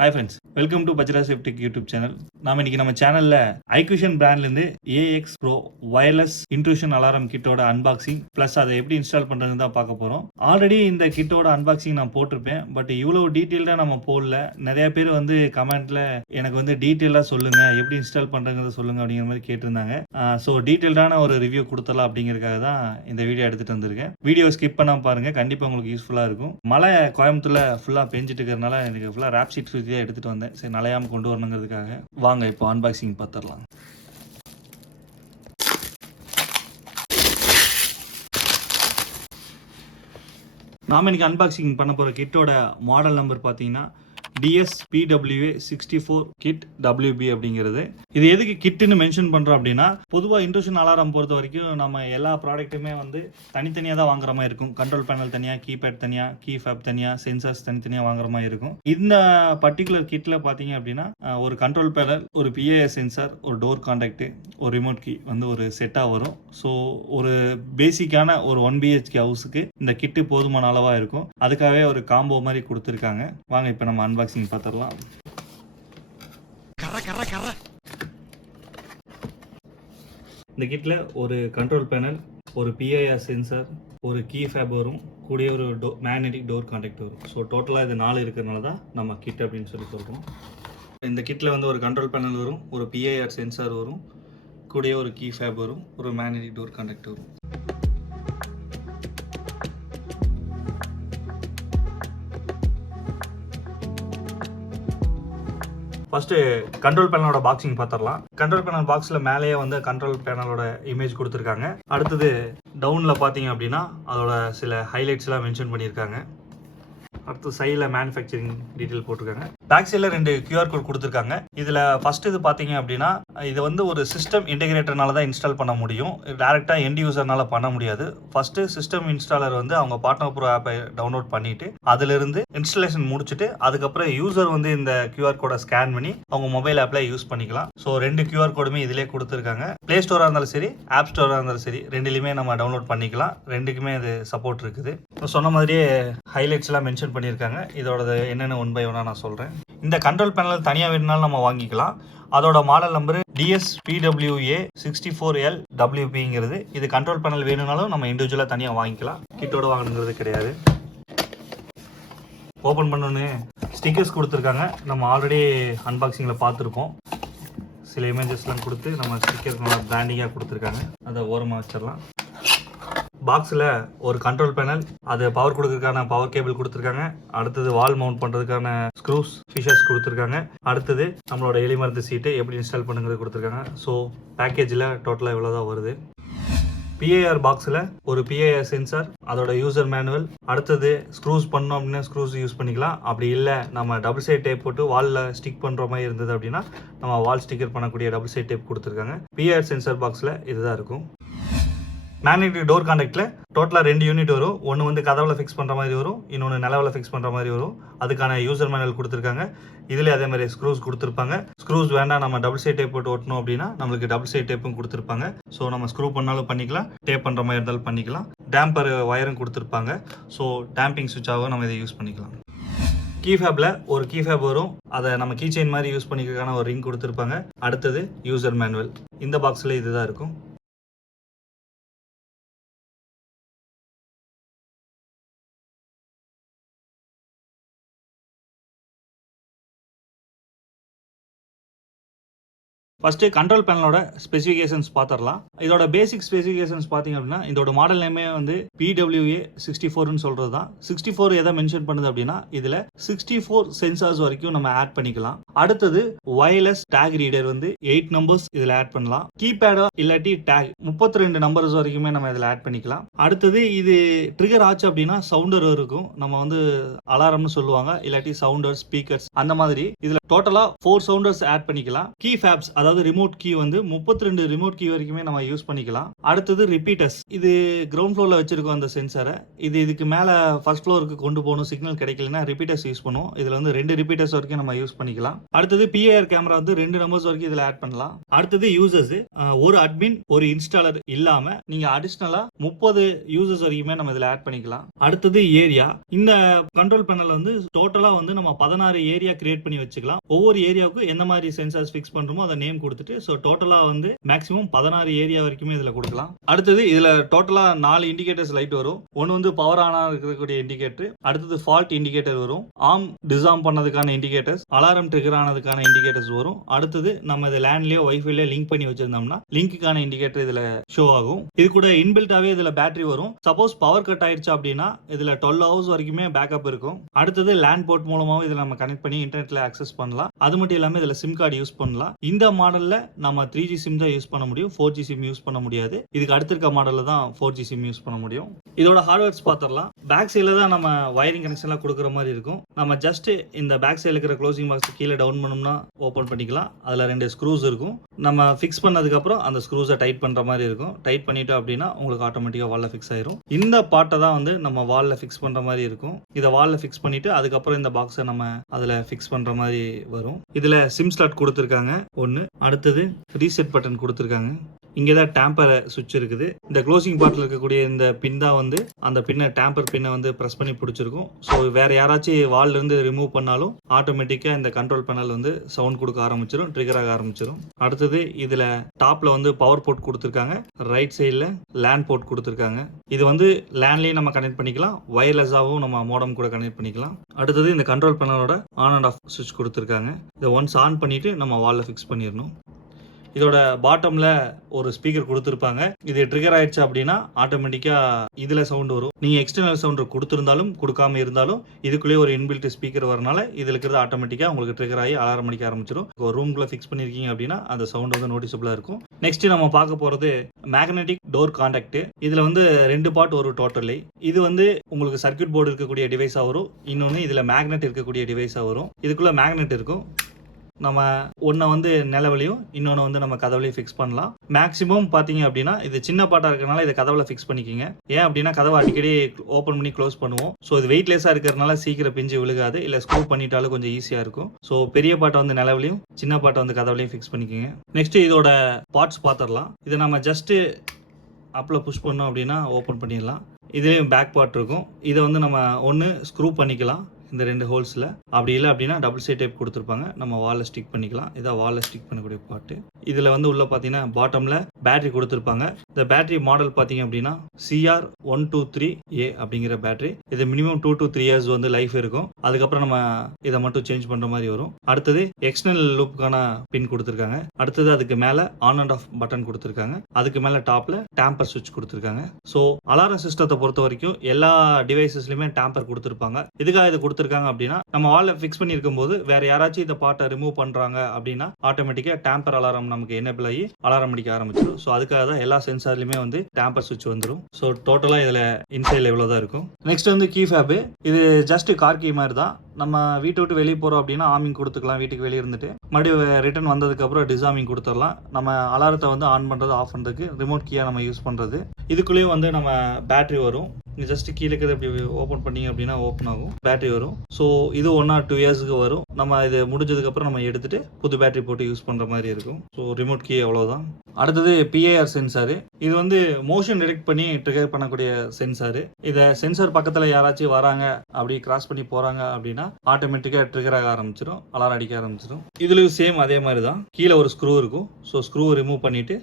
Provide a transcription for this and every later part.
Hi friends, welcome to பஜ்ரா சேஃப்டிக் YouTube channel. நாம இன்னைக்கு நம்ம சேனல்ல ஐக்யூஷன் பிராண்ட்லேருந்து AX Pro wireless intrusion alarm கிட்டோட அன்பாக்சிங் ப்ளஸ் அதை எப்படி இன்ஸ்டால் பண்ணுறதுன்னு தான் பார்க்க போகிறோம். ஆல்ரெடி இந்த கிட்டோட அன்பாக்சிங் நான் போட்டிருப்பேன், பட் இவ்வளோ டீட்டெயில்டாக நம்ம போடல. நிறைய பேர் வந்து கமெண்ட்ல எனக்கு வந்து டீட்டெயிலாக சொல்லுங்க, எப்படி இன்ஸ்டால் பண்ணுறதுங்கிறத சொல்லுங்க அப்படிங்கிற மாதிரி கேட்டிருந்தாங்க. ஸோ டீட்டெயில்டான ஒரு ரிவ்யூ கொடுத்தலாம் அப்படிங்கிறதுக்காக தான் இந்த வீடியோ எடுத்துகிட்டு வந்திருக்கேன். வீடியோ ஸ்கிப் பண்ணாமல் பாருங்கள், கண்டிப்பாக உங்களுக்கு யூஸ்ஃபுல்லாக இருக்கும். மழை கோயம்புத்தூர்ல ஃபுல்லாக பெஞ்சிட்டு இருக்கிறதுனால எனக்கு ஃபுல்லாக ரேப் ஷீட் தான் எடுத்துட்டு வந்தேன். சரி, நலையாம கொண்டு வரணுங்கிறதுக்காக. வாங்க இப்போ அன்பாக்சிங் பார்த்துடலாம். நாம இன்னைக்கு அன்பாக்சிங் பண்ண போற கிட்டோட மாடல் நம்பர் பார்த்தீங்கன்னா DS-PWA64 கிட் WB அப்படிங்கிறது. இது எதுக்கு கிட்னு மென்ஷன் பண்றோம் அப்படின்னா, பொதுவாக இன்ட்ரூஷன் அலாரம் பொறுத்த வரைக்கும் நம்ம எல்லா ப்ராடக்ட்டுமே வந்து தனித்தனியாக தான் வாங்குற மாதிரி இருக்கும். கண்ட்ரோல் பேனல் தனியாக, கீபேட் தனியாக, கீ ஃபேப் தனியாக, சென்சார்ஸ் தனித்தனியாக வாங்குற மாதிரி இருக்கும். இந்த பர்டிகுலர் கிட்ல பார்த்தீங்க அப்படின்னா ஒரு கண்ட்ரோல் பேனல், ஒரு PIR சென்சார், ஒரு டோர் கான்டாக்ட், ஒரு ரிமோட் கீ வந்து ஒரு செட்டாக வரும். ஸோ ஒரு பேசிக்கான ஒரு 1 BHK ஹவுஸுக்கு இந்த கிட்டு போதுமான அளவாக இருக்கும். அதுக்காகவே ஒரு காம்போ மாதிரி கொடுத்துருக்காங்க. வாங்க இப்போ நம்ம அன்பாக்சிங் பார்த்துடலாம். இந்த கிட்ல ஒரு கண்ட்ரோல் பேனல், ஒரு PIR சென்சார், ஒரு கீ ஃபேப் வரும், கூடிய ஒரு மேக்னெட்டிக் டோர் கான்டாக்ட் வரும். ஸோ டோட்டலாக இது 4 இருக்கிறதுனால தான் நம்ம கிட் அப்படின்னு சொல்லி சொல்கிறோம். இந்த கிட்டில் வந்து ஒரு கண்ட்ரோல் பேனல் வரும், ஒரு PIR சென்சார் வரும், கூடிய ஒரு கீ ஃபேப் வரும், ஒரு மேக்னெட்டிக் டோர் கான்டாக்ட் வரும். ஃபர்ஸ்ட் கண்ட்ரோல் பேனலோட பாக்ஸிங் பார்த்துடலாம். கண்ட்ரோல் பேனல் பாக்ஸில் மேலேயே வந்து கண்ட்ரோல் பேனலோட இமேஜ் கொடுத்துருக்காங்க. அடுத்தது டவுனில் பார்த்தீங்க அப்படின்னா அதோட சில ஹைலைட்ஸ்லாம் மென்ஷன் பண்ணியிருக்காங்க. அடுத்து சைடில் மேனுஃபேக்சரிங் டீட்டெயில் போட்டிருக்காங்க. பேக் சைடில் 2 QR கோட் கொடுத்துருக்காங்க. இதில் ஃபர்ஸ்ட் இது பார்த்தீங்க அப்படின்னா இது வந்து ஒரு சிஸ்டம் இன்டெகிரேட்டர்னால தான் இன்ஸ்டால் பண்ண முடியும். டேரெக்டாக எண்ட் யூசர்னால பண்ண முடியாது. ஃபர்ஸ்ட் சிஸ்டம் இன்ஸ்டாலர் வந்து அவங்க பார்ட்னர் ப்ரோ ஆப்பை டவுன்லோட் பண்ணிட்டு அதிலிருந்து இன்ஸ்டாலேஷன் முடிச்சுட்டு அதுக்கப்புறம் யூசர் வந்து இந்த QR கோடை ஸ்கேன் பண்ணி அவங்க மொபைல் ஆப்பில் யூஸ் பண்ணிக்கலாம். ஸோ 2 QR கோடுமே இதிலே கொடுத்துருக்காங்க. ப்ளே ஸ்டோராக இருந்தாலும் சரி, ஆப் ஸ்டோராக இருந்தாலும் சரி, ரெண்டுலையுமே நம்ம டவுன்லோட் பண்ணிக்கலாம். ரெண்டுக்குமே இது சப்போர்ட் இருக்குது. சொன்ன மாதிரியே ஹைலைட்ஸ்லாம் மென்ஷன் பண்ணியிருக்காங்க. இதோட என்னென்ன 1 by 1 நான் சொல்கிறேன். இந்த கண்ட்ரோல் பேனல் தனியாக வேணுனாலும் நம்ம வாங்கிக்கலாம். அதோட மாடல் நம்பர் DS-PWA64L WBங்கிறது. இது கண்ட்ரோல் பேனல் வேணும்னாலும் நம்ம இண்டிவிஜுவலாக தனியாக வாங்கிக்கலாம். கிட்டோட வாங்கணுங்கிறது கிடையாது. ஓப்பன் பண்ணோன்னு ஸ்டிக்கர்ஸ் கொடுத்துருக்காங்க. நம்ம ஆல்ரெடி அன்பாக்சிங்கில் பார்த்துருக்கோம். சில இமேஜஸ்லாம் கொடுத்து நம்ம ஸ்டிக்கர் நல்லா பிராண்டிங்காக கொடுத்துருக்காங்க. அதை ஓரமாக வச்சிடலாம். பாக்ஸில் ஒரு கண்ட்ரோல் பேனல், அது பவர் கொடுக்கறதுக்கான பவர் கேபிள் கொடுத்துருக்காங்க. அடுத்தது வால் மவுண்ட் பண்ணுறதுக்கான ஸ்க்ரூஸ் ஃபிஷர்ஸ் கொடுத்துருக்காங்க. அடுத்தது நம்மளோட எலிமருந்து சீட்டு எப்படி இன்ஸ்டால் பண்ணுங்கிறது கொடுத்துருக்காங்க. ஸோ பேக்கேஜில் டோட்டலாக இவ்வளோ தான் வருது. PIR பாக்ஸில் ஒரு PIR சென்சார், அதோட யூசர் மேனுவல், அடுத்தது ஸ்க்ரூஸ் பண்ணோம் அப்படின்னா ஸ்க்ரூஸ் யூஸ் பண்ணிக்கலாம். அப்படி இல்லை நம்ம டபுள் சைட் டேப் போட்டு வாலில் ஸ்டிக் பண்ணுற மாதிரி இருந்தது அப்படின்னா நம்ம வால் ஸ்டிக்கர் பண்ணக்கூடிய டபுள் சைட் டேப் கொடுத்துருக்காங்க. PIR சென்சார் பாக்ஸில் இதுதான் இருக்கும். மேக்னெட்டிக் டோர் கான்டாக்டில் டோட்டலாக 2 யூனிட் வரும். ஒன்று வந்து கதவில் ஃபிக்ஸ் பண்ணுற மாதிரி வரும், இன்னொன்று நிலவில் ஃபிக்ஸ் பண்ணுற மாதிரி வரும். அதுக்கான யூசர் மேனுவல் கொடுத்துருக்காங்க. இதில் அதே மாதிரி ஸ்க்ரூஸ் கொடுத்துருப்பாங்க. ஸ்க்ரூஸ் வேண்டாம் நம்ம டபுள் சைட் டேப் போட்டு ஓட்டணும் அப்படின்னா நம்மளுக்கு டபுள் சைட் டேப்பும் கொடுத்துருப்பாங்க. ஸோ நம்ம ஸ்க்ரூ பண்ணாலும் பண்ணிக்கலாம், டேப் பண்ணுற மாதிரி இருந்தாலும் பண்ணிக்கலாம். டேம்பர் வயரும் கொடுத்துருப்பாங்க. ஸோ டேம்பிங் சுவிட்சாகவும் நம்ம இதை யூஸ் பண்ணிக்கலாம். கீ ஃபேப்பில் ஒரு கீ ஃபேப் வரும், அதை நம்ம கீ செயின் மாதிரி யூஸ் பண்ணிக்கிறதுக்கான ஒரு ரிங் கொடுத்துருப்பாங்க. அடுத்தது யூசர் மேனுவல். இந்த பாக்ஸில் இதுதான் இருக்கும். ஃபர்ஸ்ட் கண்ட்ரோல் பேனலோட ஸ்பெசிஃபிகேஷன்ஸ் பார்த்துடலாம். இதோட பேசிக் ஸ்பெசிஃபிகேஷன்ஸ் பார்த்தீங்க அப்படின்னா இதோட மாடல் நேமே வந்து PWA64ன்னு சொல்கிறது தான். 64 எதை மென்ஷன் பண்ணுது அப்படின்னா இதில் 64 சென்சார்ஸ் வரைக்கும் நம்ம ஆட் பண்ணிக்கலாம். அடுத்தது வயர்லெஸ் டேக் ரீடர் வந்து 8 நம்பர்ஸ் இதில் ஆட் பண்ணலாம். கீபேடோ இல்லாட்டி டேக் 32 நம்பர்ஸ் வரைக்குமே நம்ம இதில் ஆட் பண்ணிக்கலாம். அடுத்தது இது ட்ரிகர் ஆச்சு அப்படின்னா சவுண்டர் இருக்கும். நம்ம வந்து அலாரம்னு சொல்லுவாங்க, இல்லாட்டி சவுண்டர், ஸ்பீக்கர்ஸ் அந்த மாதிரி இதில் டோட்டலாக 4 சவுண்டர்ஸ் ஆட் பண்ணிக்கலாம். கீ ஃபேப்ஸ் அதாவது ரிமோட் கீ வந்து 32 ரிமோட் கீ வரைக்குமே நம்ம யூஸ் பண்ணிக்கலாம். அடுத்தது ரிப்பீட்டர்ஸ். இது கிரவுண்ட் ஃப்ளோர்ல வச்சிருக்கோம் அந்த சென்சாரை. இதுக்கு மேல ஃபர்ஸ்ட் ஃப்ளோருக்கு கொண்டு போகணும், சிக்னல் கிடைக்கலன்னா ரிப்பீட்டர்ஸ் யூஸ் பண்ணுவோம். இதுல வந்து 2 ரிப்பீட்டர்ஸ் வரைக்கும் நம்ம யூஸ் பண்ணிக்கலாம். அடுத்தது பிஐஆர் கேமரா வந்து 2 நம்பர்ஸ் வரைக்கும் இதுல ஆட் பண்ணலாம். அடுத்தது யூசர்ஸ், ஒரு அட்மின் ஒரு இன்ஸ்டாலர் இல்லாம நீங்க அடிஷனலா 30 யூசர்ஸ் வரைக்குமே நம்ம இதுல ஆட் பண்ணிக்கலாம். அடுத்தது ஏரியா. இந்த கண்ட்ரோல் பேனல் வந்து டோட்டலா வந்து நம்ம 16 ஏரியா கிரியேட் பண்ணி வச்சுக்கலாம். ஒவ்வொரு ஏரியாவுக்கு எந்த மாதிரி சென்சார்ஸ் ஃபிக்ஸ் பண்றோமோ அதை நேம் கொடுத்துட்டு ஸோ டோட்டலா வந்து மேக்ஸிமம் 16 ஏரியா வரைக்குமே இதுல கொடுக்கலாம். அடுத்தது இதுல டோட்டலா 4 இண்டிகேட்டர்ஸ் லைட் வரும். ஒன்னு வந்து பவர் ஆனா இருக்கக்கூடிய இண்டிகேட்டர், அடுத்தது ஃபால்ட் இண்டிகேட்டர் வரும், ஆர்ம் டிசார்ம் பண்ணதுக்கான இண்டிகேட்டர்ஸ், அலாரம் ட்ரிகர் ஆனதுக்கான இண்டிகேட்டர்ஸ் வரும். அடுத்தது நம்ம இதை லேண்ட்லயோ வைஃபைலயோ லிங்க் பண்ணி வச்சிருந்தோம்னா லிங்க்குக்கான இண்டிகேட்டர் இதுல ஷோ ஆகும். இது கூட இன்பில்டாவே இதுல பேட்டரி வரும். சப்போஸ் பவர் கட் ஆயிடுச்சு அப்படின்னா இதுல 12 ஹவர்ஸ் வரைக்குமே பேக்கப் இருக்கும். அடுத்தது லேண்ட் போர்ட் மூலமாவும் இதுல நம்ம கனெக்ட் பண்ணி இன்டர்நெட்ல ஆக்சஸ் பண்ணலாம். அது மட்டும் இல்லாம இதுல சிம் கார்டு யூஸ் பண்ணலாம். இந்த மாடல்ல நம்ம 3G சிம் தான் யூஸ் பண்ண முடியும், 4G சிம் யூஸ் பண்ண முடியாது. இதுக்கு அடுத்து இருக்க மாடல்ல தான் 4G சிம் யூஸ் பண்ண முடியும். இதோட ஹார்ட்வேர்ஸ் பாத்திரலாம். பேக் சைடுல தான் நம்ம வயரிங் கனெக்ஷன் எல்லாம் கொடுக்குற மாதிரி இருக்கும். நம்ம ஜஸ்ட் இந்த பேக் சைடுல இருக்கிற க்ளோசிங் பாக்ஸ் கீழே டவுன் பண்ணோம்னா ஓபன் பண்ணிக்கலாம். அதுல 2 ஸ்க்ரூஸ் இருக்கும். நம்ம ஃபிக்ஸ் பண்ணதுக்கு அப்புறம் அந்த ஸ்க்ரூஸை டைட் பண்ற மாதிரி இருக்கும். டைட் பண்ணிட்டோம் அப்படின்னா உங்களுக்கு ஆட்டோமேட்டிக்கா வால்ல ஃபிக்ஸ் ஆயிரும். இந்த பார்ட்டை தான் வந்து நம்ம வால்ல ஃபிக்ஸ் பண்ற மாதிரி இருக்கும். இதை வால்ல ஃபிக்ஸ் பண்ணிட்டு அதுக்கப்புறம் இந்த பாக்ஸை நம்ம அதுல ஃபிக்ஸ் பண்ற மாதிரி வரும். இதுல சிம் ஸ்லாட் கொடுத்துருக்காங்க ஒன்னு. அடுத்தது ரீசெட் பட்டன் கொடுத்துருக்காங்க. இங்கே தான் டேம்பர் சுவிட்ச் இருக்குது. இந்த க்ளோசிங் பார்ட்டில் இருக்கக்கூடிய இந்த பின் தான் வந்து அந்த பின்னை டேம்பர் பின்னை வந்து ப்ரெஸ் பண்ணி பிடிச்சிருக்கும். ஸோ வேற யாராச்சும் வால்ல இருந்து ரிமூவ் பண்ணாலும் ஆட்டோமேட்டிக்கா இந்த கண்ட்ரோல் பேனல் வந்து சவுண்ட் கொடுக்க ஆரம்பிச்சிடும், ட்ரிகர் ஆக ஆரம்பிச்சிடும். அடுத்தது இதுல டாப்ல வந்து பவர் போர்ட் கொடுத்துருக்காங்க, ரைட் சைடில் லேண்ட் போர்ட் கொடுத்துருக்காங்க. இது வந்து லேண்ட்லயும் நம்ம கனெக்ட் பண்ணிக்கலாம், வயர்லெஸ்ஸாகவும் நம்ம மோடம் கூட கனெக்ட் பண்ணிக்கலாம். அடுத்தது இந்த கண்ட்ரோல் பேனலோட ஆன் அண்ட் ஆஃப் சுவிட்ச் கொடுத்துருக்காங்க. இதை ஒன்ஸ் ஆன் பண்ணிட்டு நம்ம வால்ல ஃபிக்ஸ் பண்ணிடணும். இதோட பாட்டம்ல ஒரு ஸ்பீக்கர் கொடுத்துருப்பாங்க. இது ட்ரிகர் ஆயிடுச்சு அப்படின்னா ஆட்டோமேட்டிக்கா இதுல சவுண்ட் வரும். நீங்க எக்ஸ்டர்னல் சவுண்ட் கொடுத்திருந்தாலும் கொடுக்காம இருந்தாலும் இதுக்குள்ளேயே ஒரு இன்பில்ட் ஸ்பீக்கர் வரனால இதுல இருக்கிறது ஆட்டோமேட்டிக்கா உங்களுக்கு ட்ரிகர் ஆகி அலாரம் அடிக்க ஆரம்பிச்சிடும். ஒரு ரூம்குள்ள ஃபிக்ஸ் பண்ணிருக்கீங்க அப்படின்னா அந்த சவுண்ட் வந்து நோட்டிசபிளா இருக்கும். நெக்ஸ்ட் நம்ம பார்க்க போறது மேக்னெட்டிக் டோர் கான்டாக்ட். இதுல வந்து 2 பார்ட் ஒரு டோட்டலி. இது வந்து உங்களுக்கு சர்க்யூட் போர்டு இருக்கக்கூடிய டிவைஸா வரும். இன்னொன்னு இதுல மேக்னெட் இருக்கக்கூடிய டிவைஸா வரும். இதுக்குள்ள மேக்னெட் இருக்கும். நம்ம ஒன்றை வந்து நிலவிலையும் இன்னொன்று வந்து நம்ம கதவுலையும் ஃபிக்ஸ் பண்ணலாம். மேக்ஸிமம் பார்த்தீங்க அப்படின்னா இது சின்ன பாட்டாக இருக்கிறனால இதை கதவுல ஃபிக்ஸ் பண்ணிக்கிங்க. ஏன் அப்படின்னா கதவை அடிக்கடி ஓப்பன் பண்ணி க்ளோஸ் பண்ணுவோம். ஸோ இது வெயிட்லெஸ்ஸாக இருக்கிறதுனால சீக்கிரம் பிஞ்சு விழுகாது, இல்லை ஸ்க்ரூ பண்ணிட்டாலும் கொஞ்சம் ஈஸியாக இருக்கும். ஸோ பெரிய பாட்டை வந்து நிலவிலையும் சின்ன பாட்டை வந்து கதவுலையும் ஃபிக்ஸ் பண்ணிக்கிங்க. நெக்ஸ்ட் இதோட பார்ட்ஸ் பார்த்துடலாம். இதை நம்ம ஜஸ்ட் அப்பில் புஷ் பண்ணோம் அப்படின்னா ஓப்பன் பண்ணிடலாம். இதுலேயும் பேக் பார்ட் இருக்கும். இதை வந்து நம்ம ஒன்று ஸ்க்ரூ பண்ணிக்கலாம் இந்த 2 ஹோல்ஸில். அப்படி இல்லை அப்படின்னா டபுள் சைட் டேப் கொடுத்துருப்பாங்க, நம்ம வாலில் ஸ்டிக் பண்ணிக்கலாம். இதான் வாலில் ஸ்டிக் பண்ணக்கூடிய பார்ட்டு. இதில் வந்து உள்ள பார்த்தீங்கன்னா பாட்டமில் பேட்டரி கொடுத்துருப்பாங்க. இந்த பேட்டரி மாடல் பார்த்தீங்க அப்படின்னா CR123A அப்படிங்கிற பேட்டரி. இது மினிமம் 2 to 3 இயர்ஸ் வந்து லைஃப் இருக்கும். அதுக்கப்புறம் நம்ம இதை மட்டும் சேஞ்ச் பண்ணுற மாதிரி வரும். அடுத்தது எக்ஸ்டர்னல் லூப்புக்கான பின் கொடுத்துருக்காங்க. அடுத்தது அதுக்கு மேலே ஆன் அண்ட் ஆஃப் பட்டன் கொடுத்துருக்காங்க. அதுக்கு மேலே டாப்பில் டேம்பர் சுவிட்ச் கொடுத்துருக்காங்க. ஸோ அலாரம் சிஸ்டத்தை பொறுத்த வரைக்கும் எல்லா டிவைசஸ்லையுமே டேம்பர் கொடுத்துருப்பாங்க. இதுக்காக இது கொடுத்துருக்காங்க அப்படின்னா நம்ம வால்ல ஃபிக்ஸ் பண்ணியிருக்கும் போது வேற யாராச்சும் இந்த பார்ட்டை ரிமூவ் பண்றாங்க அப்படின்னா ஆட்டோமேட்டிக்கா டேம்பர் அலாரம் நமக்கு எனேபிள் ஆகி அலாரம் அடிக்க ஆரம்பிச்சிடும். ஸோ அதுக்காக தான் எல்லா சென்சார்லையுமே வந்து டேம்பர் சுவிட்ச் வந்துடும். ஸோ டோட்டலா இதுல இன்சைட்ல இவ்வளோ தான் இருக்கும். நெக்ஸ்ட் வந்து கீ ஃபேப். இது ஜஸ்ட் கார் கீ மாதிரி தான். நம்ம வீட்டை விட்டு வெளியே போறோம் அப்படின்னா ஆமிங் கொடுத்துக்கலாம். வீட்டுக்கு வெளியே இருந்துட்டு மறுபடியும் ரிட்டர்ன் வந்ததுக்கு அப்புறம் டிசாமிங் கொடுத்துடலாம். நம்ம அலாரத்தை வந்து ஆன் பண்றது ஆஃப் பண்றதுக்கு ரிமோட் கீயா நம்ம யூஸ் பண்றது. இதுக்குள்ளேயும் வந்து நம்ம பேட்டரி வரும். ஜஸ்ட் கீழே இருக்கிறது இப்படி ஓப்பன் பண்ணீங்க அப்படின்னா ஓப்பன் ஆகும், பேட்டரி வரும். ஸோ இது 1 or 2 இயர்ஸ்க்கு வரும். நம்ம இது முடிஞ்சதுக்கு அப்புறம் நம்ம எடுத்துட்டு புது பேட்டரி போட்டு யூஸ் பண்ற மாதிரி இருக்கும். ஸோ ரிமோட் கீ அவ்வளவுதான். அடுத்தது பிஐஆர் சென்சார். இது வந்து மோஷன் டிடெக்ட் பண்ணி ட்ரிகர் பண்ணக்கூடிய சென்சார். இதை சென்சார் பக்கத்துல யாராச்சும் வராங்க அப்படி கிராஸ் பண்ணி போறாங்க அப்படின்னா ஆட்டோமேட்டிக்கா ட்ரிகர் ஆக ஆரம்பிச்சிடும், அலாரம் அடிக்க ஆரம்பிச்சிடும். இதுலயும் சேம் அதே மாதிரி தான். கீழே ஒரு ஸ்க்ரூ இருக்கும். ஸோ ஸ்க்ரூ ரிமூவ் பண்ணிட்டு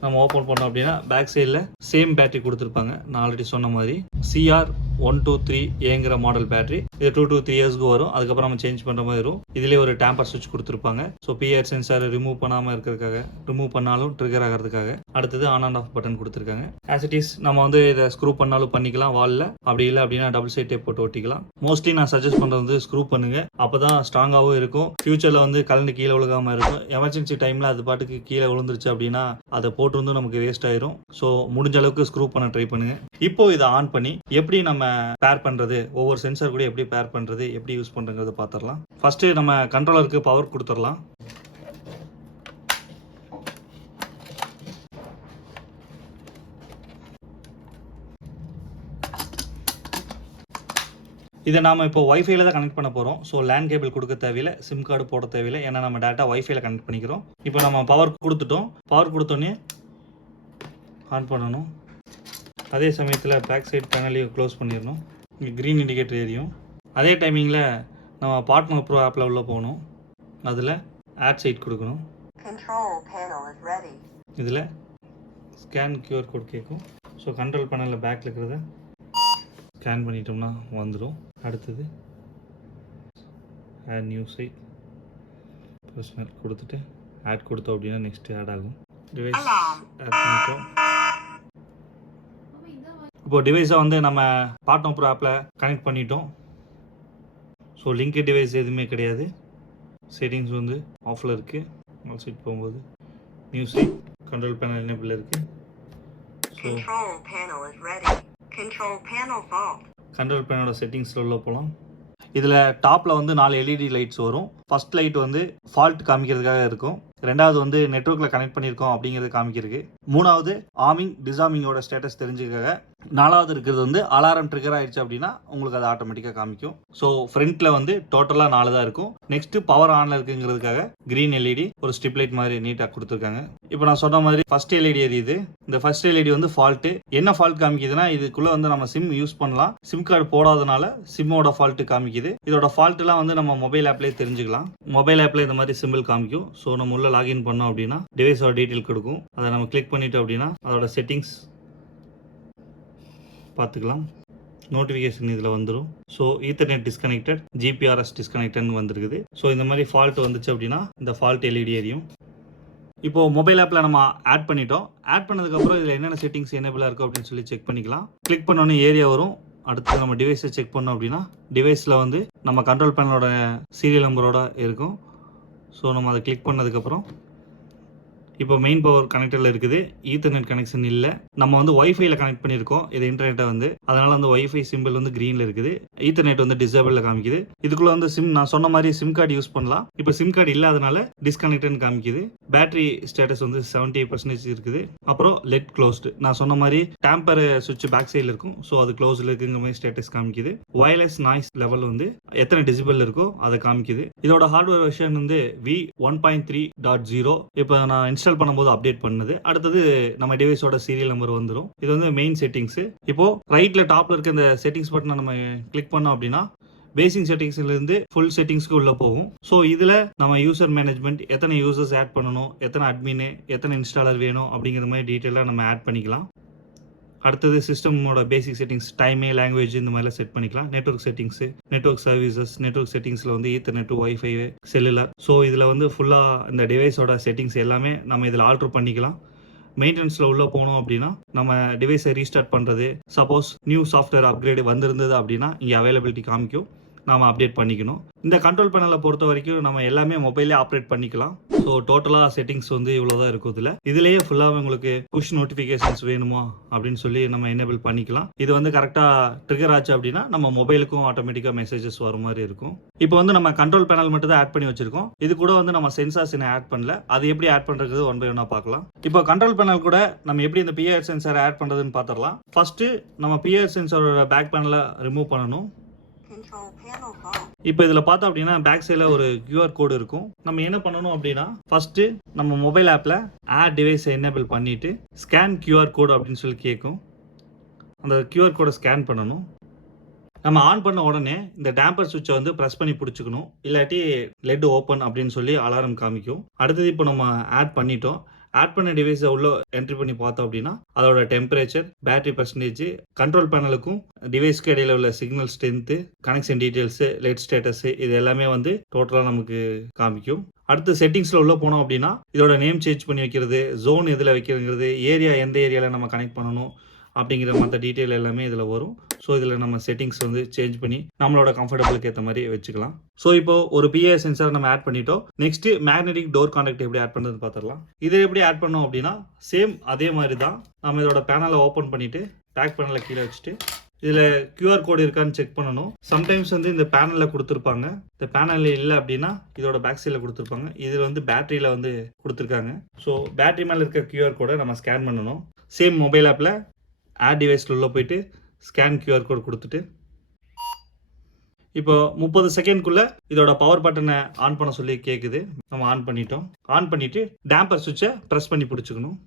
நம்ம ஓப்பன் பண்ணோம் அப்படின்னா பேக் சைடில் சேம் பேட்டரி கொடுத்துருப்பாங்க. நான் ஆல்ரெடி சொன்ன மாதிரி CR123Aங்கிற மாடல் பேட்டரி. இது 2 to 3 இயர்ஸ்க்கு வரும். அதுக்கப்புறம் நம்ம சேஞ்ச் பண்ணுற மாதிரி வரும். இதுலேயே ஒரு டேம்பர் சுவிட்ச் கொடுத்துருப்பாங்க. ஸோ பிஆர் சென்சார் ரிமூவ் பண்ணாமல் இருக்கிறதுக்காக, ரிமூவ் பண்ணாலும் ட்ரிகர் ஆகிறதுக்காக. அடுத்தது ஆன் அண்ட் ஆஃப் பட்டன் கொடுத்துருக்காங்க. ஆஸ் இட் இஸ் நம்ம வந்து இதை ஸ்க்ரூ பண்ணாலும் பண்ணிக்கலாம் வாலில். அப்படி இல்லை அப்படின்னா டபுள் சைட் டேப் போட்டு ஒட்டிக்கலாம். மோஸ்ட்லி நான் சஜஸ்ட் பண்ணுறது வந்து ஸ்க்ரூ பண்ணுங்க. அப்போ தான் ஸ்ட்ராங்காகவும் இருக்கும். ஃபியூச்சரில் வந்து கலந்து கீழே விழுகாமல் இருக்கும். எமர்ஜென்சி டைமில் அது பாட்டுக்கு கீழே விழுந்துருச்சு அப்படின்னா அதை போட்டு வந்து நமக்கு வேஸ்ட் ஆயிரும். ஸோ முடிஞ்ச அளவுக்கு ஸ்க்ரூ பண்ண ட்ரை பண்ணுங்க. இப்போ இதை ஆன் பண்ணி எப்படி நம்ம பேர் பண்றது, ஒவ்வொரு சென்சார் கூட எப்படி பேர் பண்றது, எப்படி யூஸ் பண்றதுங்கிறத பார்த்துடலாம். ஃபர்ஸ்ட் நம்ம கண்ட்ரோலருக்கு பவர் கொடுத்துடலாம். இதை நாம் இப்போ ஒய்ஃபைல தான் கனெக்ட் பண்ண போகிறோம். ஸோ லேண்ட் கேபிள் கொடுக்க தேவையில்லை, சிம் கார்டு போட தேவையில்லை. ஏன்னா நம்ம டேட்டா ஒய்ஃபைல கனெக்ட் பண்ணிக்கிறோம். இப்போ நம்ம பவர் கொடுத்துட்டோம். பவர் கொடுத்தோன்னே ஆன் பண்ணணும். அதே சமயத்தில் பேக் சைடு பேனலையும் க்ளோஸ் பண்ணிடணும். இங்கே க்ரீன் இண்டிகேட்டர் எரியும். அதே டைமிங்கில் நம்ம பார்ட்னர் ப்ரோ ஆப்பில் உள்ளே போகணும். அதில் ஆட் சைட் கொடுக்கணும். இதில் ஸ்கேன் கியூஆர் கோட் கேட்கும். ஸோ கண்ட்ரோல் பேனலில் பேக்கில் இருக்கிறத ஸ்கேன் பண்ணிட்டோம்னா வந்துடும். அடுத்தது ஆட் நியூ சைட் பர்சனல் கொடுத்துட்டு ஆட் கொடுத்தோம் அப்படின்னா நெக்ஸ்ட்டு ஆட் ஆகும். டிவைஸ் ஆட் பண்ணிட்டோம். இப்போ டிவைஸை வந்து நம்ம பார்ட்னர் ப்ரோ ஆப்பில் கனெக்ட் பண்ணிட்டோம். ஸோ லிங்க் டிவைஸ் எதுவுமே கிடையாது. செட்டிங்ஸ் வந்து ஆஃபில் இருக்குது. ஆல் சைட் போகும்போது new site control panel enable இருக்குது. ஸோ கண்ட்ரோல் பேனலோட செட்டிங்ஸில் உள்ள போகலாம். இதில் டாப்பில் வந்து 4 எல்இடி லைட்ஸ் வரும். ஃபர்ஸ்ட் லைட் வந்து ஃபால்ட் காமிக்கிறதுக்காக இருக்கும். ரெண்டாவது வந்து நெட்வொர்க்கில் கனெக்ட் பண்ணியிருக்கோம் அப்படிங்கிறது காமிக்கிறதுக்கு. மூணாவது ஆமிங் டிசாமிங்கோட ஸ்டேட்டஸ் தெரிஞ்சுக்காக. நாலாவது இருக்கிறது வந்து அலாரம் ட்ரிகர் ஆயிடுச்சு அப்படின்னா உங்களுக்கு அது ஆட்டோமேட்டிக்காக காமிக்கும். ஸோ ஃப்ரண்ட்டில் வந்து டோட்டலாக 4 தான் இருக்கும். நெக்ஸ்ட்டு பவர் ஆனில் இருக்குங்கிறதுக்காக க்ரீன் எல்இடி ஒரு ஸ்ட்ரிப் லைட் மாதிரி நீட்டாக கொடுத்துருக்காங்க. இப்போ நான் சொன்ன மாதிரி ஃபர்ஸ்ட் எல்இடி எரியுது. இந்த ஃபர்ஸ்ட் எல்இடி வந்து ஃபால்ட்டு. என்ன ஃபால்ட் காமிக்குதுன்னா இதுக்குள்ளே வந்து நம்ம சிம் யூஸ் பண்ணலாம். சிம் கார்டு போடாதனால சிம்மோட ஃபால்ட்டு காமிக்குது. இதோட ஃபால்ட்டுலாம் வந்து நம்ம மொபைல் ஆப்லேயே தெரிஞ்சுக்கலாம். மொபைல் ஆப்பில் இந்த மாதிரி சிம்பிள் காமிக்கும். ஸோ நம்ம உள்ள லாகின் பண்ணோம் அப்படின்னா டிவைஸோட டீட்டெயில் கொடுக்கும். அதை நம்ம கிளிக் பண்ணிட்டோம் அப்படின்னா அதோட செட்டிங்ஸ் பார்த்துக்கலாம். நோட்டிஃபிகேஷன் இதில் வந்துடும். ஸோ ஈத்தர்நெட் டிஸ்கனெக்டட், ஜிபிஆர்எஸ் டிஸ்கனெக்டட்னு வந்துருக்குது. ஸோ இந்த மாதிரி ஃபால்ட் வந்துச்சு அப்படின்னா இந்த ஃபால்ட் எல்இடி எரியும். இப்போது மொபைல் ஆப்பில் நம்ம ஆட் பண்ணிட்டோம். ஆட் பண்ணதுக்கப்புறம் இதில் என்னென்ன செட்டிங்ஸ் எனேபிளாக இருக்கும் அப்படின்னு சொல்லி செக் பண்ணிக்கலாம். கிளிக் பண்ணோன்னே ஏரியா வரும். அடுத்து நம்ம டிவைஸை செக் பண்ணோம் அப்படின்னா டிவைஸில் வந்து நம்ம கண்ட்ரோல் பேனலோட சீரியல் நம்பரோட இருக்கும். ஸோ நம்ம அதை கிளிக் பண்ணதுக்கப்புறம் இப்போ மெயின் பவர் கனெக்டரில் இருக்குது. ஈத்தர்நெட் கனெக்ஷன் இல்லை. நம்ம வந்து ஒய்ஃபைல கனெக்ட் பண்ணியிருக்கோம். இது இன்டர்நெட்டை வந்து அதனால் வந்து ஒய்ஃபை சிம்பிள் வந்து க்ரீனில் இருக்குது. ஈத்தர்நெட் வந்து டிசேபிளில் காமிக்குது. இதுக்குள்ளே வந்து சிம் நான் சொன்ன மாதிரி சிம் கார்டு யூஸ் பண்ணலாம். இப்போ சிம் கார்டு இல்லாதனால டிஸ்கனெக்ட்னு காமிக்குது. பேட்டரி ஸ்டேட்டஸ் வந்து 78% இருக்குது. அப்புறம் லெட் க்ளோஸ்டு. நான் சொன்ன மாதிரி டேம்பர் சுவிட்ச் பேக் சைடில் இருக்கும். ஸோ அது க்ளோஸில் இருக்குங்கிற மாதிரி ஸ்டேட்டஸ் காமிக்குது. வயர்லெஸ் நாய்ஸ் லெவல் வந்து எத்தனை டெசிபிள் இருக்கோ அதை காமிக்குது. இதோட ஹார்ட்வேர் வெர்ஷன் வந்து V1.3.0. இப்போ நான் இன்ஸ்டால் பண்ணும்போது அப்டேட் பண்ணது. அடுத்தது நம்ம டிவைஸோட சீரியல் நம்பர் வந்துடும். இது வந்து மெயின் செட்டிங்ஸ். இப்போ ரைட்ல டாப்ல இருக்க இந்த செட்டிங்ஸ் பட்டனை நம்ம கிளிக் பண்ணோம் அப்படின்னா பேசிக் செட்டிங்ஸ்ல இருந்து ஃபுல் செட்டிங்ஸ்க்கு உள்ள போகும். ஸோ இதுல நம்ம யூசர் மேனேஜ்மெண்ட், எத்தனை யூசர்ஸ் ஆட் பண்ணணும், எத்தனை அட்மின், எத்தனை இன்ஸ்டாலர் வேணும் அப்படிங்கிற மாதிரி டீட்டெயிலாக நம்ம ஆட் பண்ணிக்கலாம். அடுத்தது சிஸ்டமோட பேசிக் செட்டிங்ஸ், டைமு, லாங்குவேஜ் இந்த மாதிரிலாம் செட் பண்ணிக்கலாம். Network settings, network services, network செட்டிங்ஸில் வந்து ஈத்தர்நெட், ஒய்ஃபை, செல்லுலர். ஸோ இதில் வந்து ஃபுல்லாக இந்த டிவைஸோட செட்டிங்ஸ் எல்லாமே நம்ம இதில் ஆல்ட்ரு பண்ணிக்கலாம். மெயின்டெனன்ஸில் உள்ளே போனோம் அப்படின்னா நம்ம டிவைஸை ரீஸ்டார்ட் பண்ணுறது, சப்போஸ் நியூ சாஃப்ட்வேர் அப்கிரேடு வந்திருந்தது அப்படின்னா இங்கே அவைலபிலிட்டி காமிக்கும். நாம் அப்டேட் பண்ணிக்கணும். இந்த கண்ட்ரோல் பேனலை பொறுத்த வரைக்கும் நம்ம எல்லாமே மொபைலே ஆப்ரேட் பண்ணிக்கலாம். ஸோ டோட்டலாக செட்டிங்ஸ் வந்து இவ்வளோ தான் இருக்கும். இதுலேயே ஃபுல்லாக உங்களுக்கு புஷ் நோட்டிஃபிகேஷன்ஸ் வேணுமா அப்படின்னு சொல்லி நம்ம எனேபிள் பண்ணிக்கலாம். இது வந்து கரெக்டாக ட்ரிகர் ஆச்சு அப்படின்னா நம்ம மொபைலுக்கும் ஆட்டோமேட்டிக்காக மெசேஜஸ் வர மாதிரி இருக்கும். இப்போ வந்து நம்ம கண்ட்ரோல் பேனல் மட்டும் தான் ஆட் பண்ணி வச்சிருக்கோம். இது கூட வந்து நம்ம சென்சார்ஸ் இன்னும் ஆட் பண்ணல. அது எப்படி ஆட் பண்ணுறது ஒன் பை ஒன்னாக பார்க்கலாம். இப்போ கண்ட்ரோல் பேனல் கூட நம்ம எப்படி இந்த பிஐஆர் சென்சார் ஆட் பண்ணுறதுன்னு பார்த்துடலாம். ஃபர்ஸ்ட்டு நம்ம பிஐஆர் சென்சாரோட பேக் பேனலை ரிமூவ் பண்ணணும். இப்போ இதில் பார்த்தோம் அப்படின்னா பேக் சைடில் ஒரு QR கோடு இருக்கும். நம்ம என்ன பண்ணணும் அப்படின்னா ஃபர்ஸ்ட் நம்ம மொபைல் ஆப்பில் ஆட் டிவைஸை எனேபிள் பண்ணிட்டு ஸ்கேன் QR கோடு அப்படின்னு சொல்லி கேட்கும். அந்த QR கோடை ஸ்கேன் பண்ணணும். நம்ம ஆன் பண்ண உடனே இந்த டேம்பர் சுவிட்சை வந்து ப்ரெஸ் பண்ணி பிடிச்சிக்கணும். இல்லாட்டி லெட் ஓப்பன் அப்படின்னு சொல்லி அலாரம் காமிக்கும். அடுத்தது இப்போ நம்ம ஆட் பண்ணிட்டோம். ஆட் பண்ண டிவைஸை உள்ள என்ட்ரி பண்ணி பார்த்தோம் அப்படின்னா அதோட டெம்பரேச்சர், பேட்டரி பர்சன்டேஜ், கண்ட்ரோல் பேனலுக்கும் டிவைஸ்க்கு இடையில உள்ள signal strength, connection details, let status இது எல்லாமே வந்து டோட்டலாக நமக்கு காமிக்கும். அடுத்து செட்டிங்ஸில் உள்ள போனோம் அப்படின்னா இதோட நேம் சேஞ்ச் பண்ணி வைக்கிறது, ஜோன் எதில் வைக்கிறதுங்கிறது, ஏரியா எந்த ஏரியாவில் நம்ம கனெக்ட் பண்ணணும் அப்படிங்கிற மற்ற டீட்டெயில் எல்லாமே இதில் வரும். ஸோ இதில் நம்ம செட்டிங்ஸ் வந்து சேஞ்ச் பண்ணி நம்மளோட கம்ஃபர்டபுளுக்கு ஏற்ற மாதிரி வச்சுக்கலாம். ஸோ இப்போ ஒரு பிஐஆர் சென்சார் நம்ம ஆட் பண்ணிட்டோம். நெக்ஸ்ட் மேக்னெட்டிக் டோர் கான்டாக்ட் எப்படி ஆட் பண்ணுறது பார்த்துடலாம். இதை எப்படி ஆட் பண்ணோம் அப்படின்னா சேம் அதே மாதிரி தான். நம்ம இதோட பேனலை ஓப்பன் பண்ணிட்டு பேக் பேனலை கீழே வச்சுட்டு இதில் QR கோடு இருக்கான்னு செக் பண்ணணும். சம்டைம்ஸ் வந்து இந்த பேனலில் கொடுத்துருப்பாங்க. இந்த பேனலில் இல்லை அப்படின்னா இதோட பேக் சைடில் கொடுத்துருப்பாங்க. இதில் வந்து பேட்டரியில் வந்து கொடுத்துருக்காங்க. ஸோ பேட்டரி மேலே இருக்க QR கோடை நம்ம ஸ்கேன் பண்ணணும். சேம் மொபைல் ஆப்பில் ஆட் டிவைஸில் உள்ள போயிட்டு ஸ்கேன் QR கோட் கொடுத்துட்டு இப்போ 30 செகண்ட்குள்ள இதோட பவர் பட்டனை ஆன் பண்ண சொல்லி கேட்குது. நம்ம ஆன் பண்ணிட்டோம். ஆன் பண்ணிட்டு டேம்பர் சுவிட்சை ப்ரெஸ் பண்ணி பிடிச்சிக்கணும்.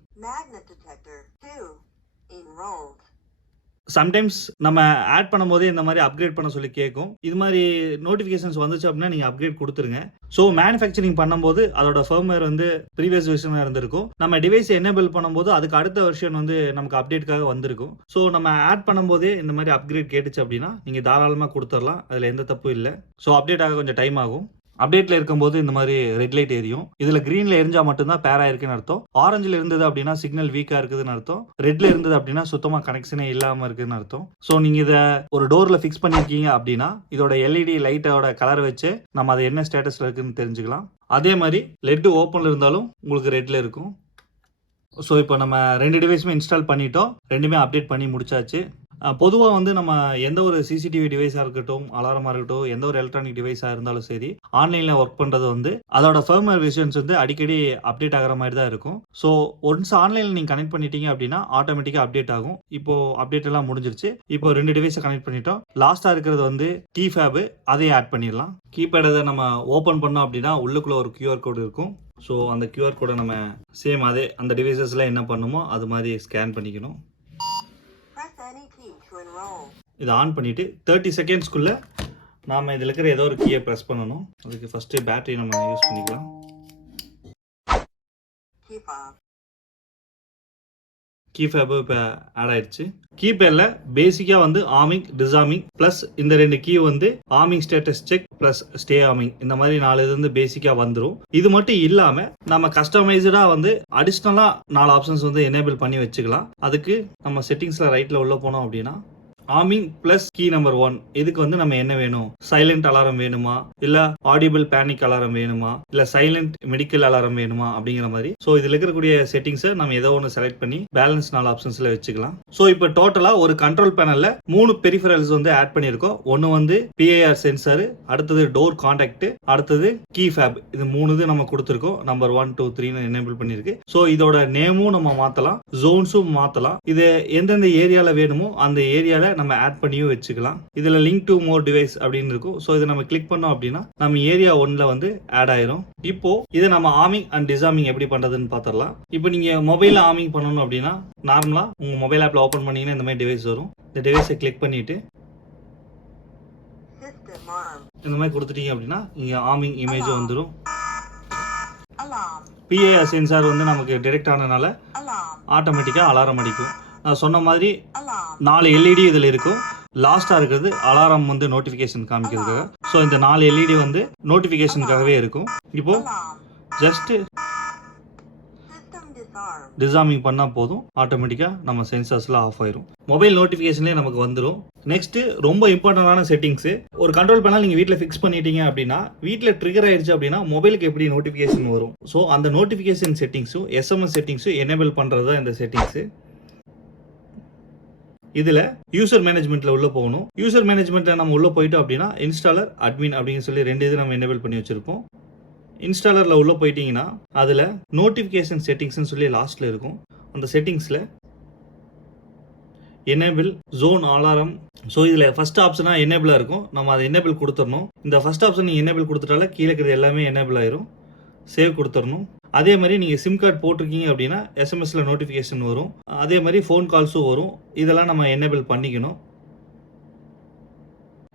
சம்டைம்ஸ் நம்ம ஆட் பண்ணும்போதே இந்த மாதிரி அப்கிரேட் பண்ண சொல்லி கேட்கும். இது மாதிரி நோட்டிஃபிகேஷன்ஸ் வந்துச்சு அப்படின்னா நீங்கள் அப்கிரேட் கொடுத்துருங்க. ஸோ மேனுஃபேக்சரிங் பண்ணும்போது அதோட ஃபர்ம்வேர் வந்து ப்ரீவியஸ் வெர்ஷனாக இருந்திருக்கும். நம்ம டிவைஸ் எனேபிள் பண்ணும்போது அதுக்கு அடுத்த வெர்ஷன் வந்து நமக்கு அப்டேட்டுக்காக வந்திருக்கும். ஸோ நம்ம ஆட் பண்ணும்போதே இந்த மாதிரி அப்கிரேட் கேட்டுச்சு அப்படின்னா நீங்கள் தாராளமாக கொடுத்துடலாம். அதில் எந்த தப்பும் இல்லை. ஸோ அப்டேட் ஆக கொஞ்சம் டைம் ஆகும். அப்டேட்ல இருக்கும்போது இந்த மாதிரி ரெட் லைட் எரியும். இதுல கிரீன்ல எரிஞ்சா மட்டும்தான் பேரா இருக்குன்னு அர்த்தம். ஆரஞ்சுல இருந்தது அப்படின்னா சிக்னல் வீக்கா இருக்குதுன்னு அர்த்தம். ரெட்ல இருந்தது அப்படின்னா சுத்தமா கனெக்ஷனே இல்லாம இருக்குன்னு அர்த்தம். ஸோ நீங்க இதை ஒரு டோர்ல ஃபிக்ஸ் பண்ணிருக்கீங்க அப்படின்னா இதோட எல்இடி லைட்டோட கலர் வச்சு நம்ம அதை என்ன ஸ்டேட்டஸ்ல இருக்குன்னு தெரிஞ்சுக்கலாம். அதே மாதிரி லெட் ஓப்பன்ல இருந்தாலும் உங்களுக்கு ரெட்ல இருக்கும். ஸோ இப்போ நம்ம 2 டிவைஸுமே இன்ஸ்டால் பண்ணிட்டோம். ரெண்டுமே அப்டேட் பண்ணி முடிச்சாச்சு. பொதுவாக வந்து நம்ம எந்த ஒரு சிசிடிவி டிவைஸாக இருக்கட்டும், அலாரமாக இருக்கட்டும், எந்த ஒரு எலக்ட்ரானிக் டிவைஸாக இருந்தாலும் சரி, ஆன்லைனில் ஒர்க் பண்ணுறது வந்து அதோட ஃபர்ம்வேர் வெர்ஷன்ஸ் வந்து அடிக்கடி அப்டேட் ஆகிற மாதிரி தான் இருக்கும். ஸோ ஒன்ஸ் ஆன்லைனில் நீங்கள் கனெக்ட் பண்ணிட்டீங்க அப்படின்னா ஆட்டோமேட்டிக்காக அப்டேட் ஆகும். இப்போ அப்டேட் எல்லாம் முடிஞ்சிருச்சு. இப்போ 2 டிவைஸை கனெக்ட் பண்ணிட்டோம். லாஸ்ட்டாக இருக்கிறது வந்து கீஃபேப், அதையும் ஆட் பண்ணிடலாம். கீபேடை நம்ம ஓப்பன் பண்ணோம் அப்படின்னா உள்ளுக்குள்ளே ஒரு QR கோடு இருக்கும். ஸோ அந்த QR கோடை நம்ம சேம் அதே அந்த டிவைசஸில் என்ன பண்ணுமோ அது மாதிரி ஸ்கேன் பண்ணிக்கணும். இதை ஆன் பண்ணிவிட்டு 30 செகண்ட்ஸ்க்குள்ளே நாம் இதில் இருக்கிற ஏதோ ஒரு கீயை ப்ரெஸ் பண்ணணும். அதுக்கு ஃபஸ்ட்டு பேட்டரி நம்ம யூஸ் பண்ணிக்கலாம். கீஃபேப் இப்போ ஆட் ஆயிடுச்சு. கீபேடில் பேசிக்காக வந்து ஆர்மிங், டிசார்மிங் ப்ளஸ் இந்த 2 கீ வந்து arming status check plus stay arming, இந்த மாதிரி 4 இது வந்து பேசிக்காக வந்துடும். இது மட்டும் இல்லாமல் நம்ம கஸ்டமைஸ்டாக வந்து அடிஷ்னலாக 4 ஆப்ஷன்ஸ் வந்து எனேபிள் பண்ணி வச்சுக்கலாம். அதுக்கு நம்ம செட்டிங்ஸில் ரைட்டில் உள்ள போனோம் அப்படின்னா ஆர்மிங் பிளஸ் கீ நம்பர் 1 இதுக்கு வந்து நம்ம என்ன வேணும், சைலண்ட் அலாரம் வேணுமா, இல்ல ஆடிபிள் பேனிக் அலாரம் வேணுமா, இல்ல சைலண்ட் மெடிக்கல் அலாரம் வேணுமா அப்படிங்கிற மாதிரி. ஸோ இதில் இருக்கக்கூடிய செட்டிங்ஸை நம்ம ஏதோ ஒன்று செலக்ட் பண்ணி பேலன்ஸ் 4 ஆப்ஷன்ஸ்ல வச்சுக்கலாம். ஸோ இப்போ டோட்டலா ஒரு கண்ட்ரோல் பேனல்ல 3 பெரிஃபரல்ஸ் வந்து ஆட் பண்ணியிருக்கோம். ஒன்று வந்து PIR சென்சார், அடுத்தது டோர் கான்டாக்ட், அடுத்தது கீ ஃபேப். இது 3 இது நம்ம கொடுத்துருக்கோம். நம்பர் 1, 2, 3 எனேபிள் பண்ணிருக்கு. ஸோ இதோட நேமும் நம்ம மாத்தலாம், ஜோன்ஸும் மாத்தலாம். இது எந்தெந்த ஏரியால வேணுமோ அந்த ஏரியால நம்ம ஆட் பண்ணியும் வச்சுக்கலாம். இதுல லிங்க் டு மோர் டிவைஸ் அப்படின்னு இருக்கும். ஸோ இதை நம்ம கிளிக் பண்ணோம் அப்படின்னா நம்ம ஏரியா 1ல வந்து ஆட் ஆயிரும். இப்போ இதை நம்ம ஆர்மிங் அண்ட் டிசார்மிங் எப்படி பண்றதுன்னு பார்த்துடலாம். இப்போ நீங்க மொபைல்ல ஆர்மிங் பண்ணணும் அப்படின்னா நார்மலா உங்க மொபைல் ஆப்ல ஓபன் பண்ணீங்கன்னா இந்த மாதிரி டிவைஸ் வரும். இந்த டிவைஸை கிளிக் பண்ணிட்டு இந்த மாதிரி கொடுத்துட்டீங்க அப்படின்னா இங்க ஆர்மிங் இமேஜ் வந்துடும். PIR சென்சார் வந்து நமக்கு டிடெக்ட் ஆனதுனால ஆட்டோமேட்டிக்கா அலாரம் அடிக்கும். நான் சொன்ன மாதிரி 4 LED இதில் இருக்கும். லாஸ்டா இருக்கிறது அலாரம் வந்து நோட்டிஃபிகேஷன் காமிக்கிறதுக்காக. ஸோ இந்த 4 LED வந்து நோட்டிஃபிகேஷனுக்காகவே இருக்கும். இப்போ ஜஸ்ட் டிசார்மிங் பண்ணா போதும், ஆட்டோமேட்டிக்கா நம்ம சென்சார்ஸ்லாம் ஆஃப் ஆயிரும். மொபைல் நோட்டிஃபிகேஷன்லேயே நமக்கு வந்துடும். நெக்ஸ்ட் ரொம்ப இம்பார்ட்டன்டான செட்டிங்ஸ். ஒரு கண்ட்ரோல் பேனல் நீங்க வீட்டில் ஃபிக்ஸ் பண்ணிட்டீங்க அப்படின்னா வீட்டில் ட்ரிகர் ஆயிடுச்சு அப்படின்னா மொபைலுக்கு எப்படி நோட்டிஃபிகேஷன் வரும். ஸோ அந்த நோட்டிஃபிகேஷன் செட்டிங்ஸும் SMS செட்டிங்ஸும் எனேபிள் பண்றது தான் இந்த செட்டிங்ஸ். இதுல யூசர் மேனேஜ்மெண்ட்ல உள்ள போகணும். யூசர் மேனேஜ்மெண்ட்ல நம்ம உள்ள போயிட்டோம் அப்படின்னா இன்ஸ்டாலர், அட்மின் அப்படின்னு சொல்லி 2 இது நம்ம எனேபிள் பண்ணி வச்சிருப்போம். இன்ஸ்டாலர்ல உள்ள போயிட்டீங்கன்னா அதுல நோட்டிஃபிகேஷன் செட்டிங்ஸ்னு சொல்லி லாஸ்ட்ல இருக்கும். அந்த செட்டிங்ஸ்ல எனேபிள் ஜோன் அலாரம். ஸோ இதுல ஃபர்ஸ்ட் ஆப்ஷனா எனேபிளா இருக்கும். நம்ம அதை எனேபிள் கொடுத்துடணும். இந்த ஃபர்ஸ்ட் ஆப்ஷன் நீங்க எனேபிள் கொடுத்துட்டால கீழே இருக்கிறது எல்லாமே எனேபிள் ஆயிரும். சேவ் கொடுத்துடணும். அதே மாதிரி நீங்கள் சிம் கார்டு போட்டிருக்கீங்க அப்படின்னா SMSல நோட்டிஃபிகேஷன் வரும். அதே மாதிரி ஃபோன் கால்ஸும் வரும். இதெல்லாம் நம்ம எனேபிள் பண்ணிக்கணும்.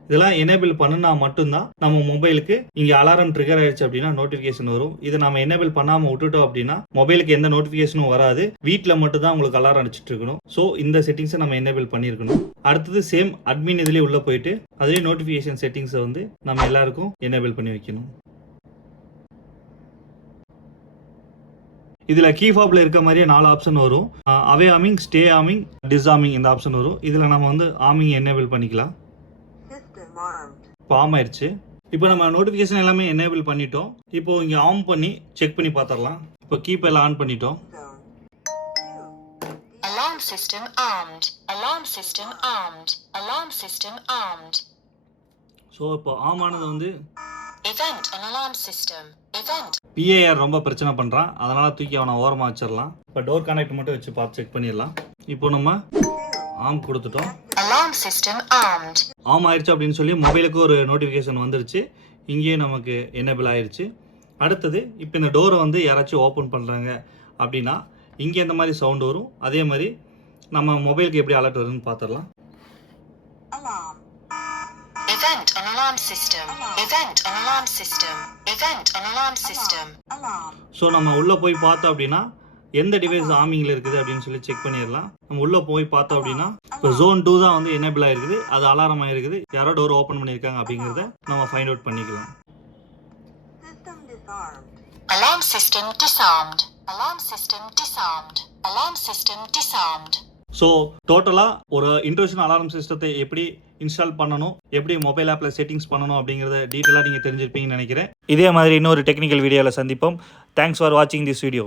இதெல்லாம் எனேபிள் பண்ணினா மட்டும்தான் நம்ம மொபைலுக்கு இங்கே அலாரம் ட்ரிகர் ஆயிடுச்சு அப்படின்னா நோட்டிஃபிகேஷன் வரும். இதை நம்ம எனேபிள் பண்ணாமல் விட்டுட்டோம் அப்படின்னா மொபைலுக்கு எந்த நோட்டிஃபிகேஷனும் வராது. வீட்டில் மட்டும் தான் உங்களுக்கு அலாரம் அடிச்சுட்டு இருக்கணும். ஸோ இந்த செட்டிங்ஸை நம்ம எனேபிள் பண்ணியிருக்கணும். அடுத்தது சேம் அட்மின் இதுலேயே உள்ள போயிட்டு அதே நோட்டிஃபிகேஷன் செட்டிங்ஸை வந்து நம்ம எல்லாருக்கும் எனேபிள் பண்ணி வைக்கணும். இதுல கீ ஃபாப்ல இருக்க மாதிரியே 4 ஆப்ஷன் வரும். அவே ஆர்மிங், ஸ்டே ஆர்மிங், டிசார்மிங் இந்த ஆப்ஷன் வரும். இதுல நம்ம வந்து ஆர்மிங் எனேபிள் பண்ணிக்கலாம். இப்போ ஆம் ஆயிடுச்சு. இப்போ நம்ம நோட்டிஃபிகேஷன் எல்லாமே எனேபிள் பண்ணிட்டோம். இப்போ இங்க ஆன் பண்ணி செக் பண்ணி பார்த்துடலாம். இப்போ கீபேட்ல ஆன் பண்ணிட்டோம். Alarm system armed. Alarm system armed. Alarm system armed. So இப்போ ஆம் ஆனது வந்து Event on alarm system. Event. PIR ரொம்ப பிரச்சனை பண்றான். அதனால தூக்கி அவனை ஓரமா வச்சிடலாம். இப்போ டோர் கனெக்ட் மட்டும் வச்சு பார்த்து செக் பண்ணிடலாம். இப்போ நம்ம ஆம் கொடுத்துட்டோம். Alarm system armed. ஆம் ஆயிடுச்சு அப்படின்னு சொல்லி மொபைலுக்கு ஒரு நோட்டிஃபிகேஷன் வந்துருச்சு. இங்கேயே நமக்கு எனேபிள் ஆயிடுச்சு. அடுத்தது இப்போ இந்த டோரை வந்து யாராச்சும் ஓப்பன் பண்ணுறாங்க அப்படின்னா இங்கே இந்த மாதிரி சவுண்ட் வரும். அதே மாதிரி நம்ம மொபைலுக்கு எப்படி அலர்ட் வருதுன்னு பார்த்துடலாம். Alarm. Event on alarm system. Event on alarm system. Event on alarm system. Alarm. So நம்ம உள்ளே போய் பார்த்தோம் அப்படின்னா எந்த டிவைஸ் ஆமிங்கில் இருக்குது அப்படின்னு சொல்லி செக் பண்ணிடலாம். நம்ம உள்ளே போய் பார்த்தோம் அப்படின்னா இப்போ Zone 2 தான் வந்து எனேபிள் ஆகிருக்குது, அது அலாரம் ஆகிருக்குது, யாரோ டோர் ஓப்பன் பண்ணியிருக்காங்க அப்படிங்கிறத நம்ம ஃபைண்ட் அவுட் பண்ணிக்கலாம். System disarmed. Alarm system disarmed. Alarm system disarmed. Alarm system disarmed. So டோட்டலாக ஒரு இன்ட்ரூஷன் அலாரம் சிஸ்டத்தை எப்படி இன்ஸ்டால் பண்ணணும், எப்படி மொபைல் ஆப்பில் செட்டிங்ஸ் பண்ணணும் அப்படிங்கிறத டீட்டெயிலாக நீங்கள் தெரிஞ்சிருப்பீங்கன்னு நினைக்கிறேன். இதே மாதிரி இன்னொரு டெக்னிக்கல் வீடியோவில் சந்திப்போம். தேங்க்ஸ் ஃபார் வாட்சிங் திஸ் வீடியோ.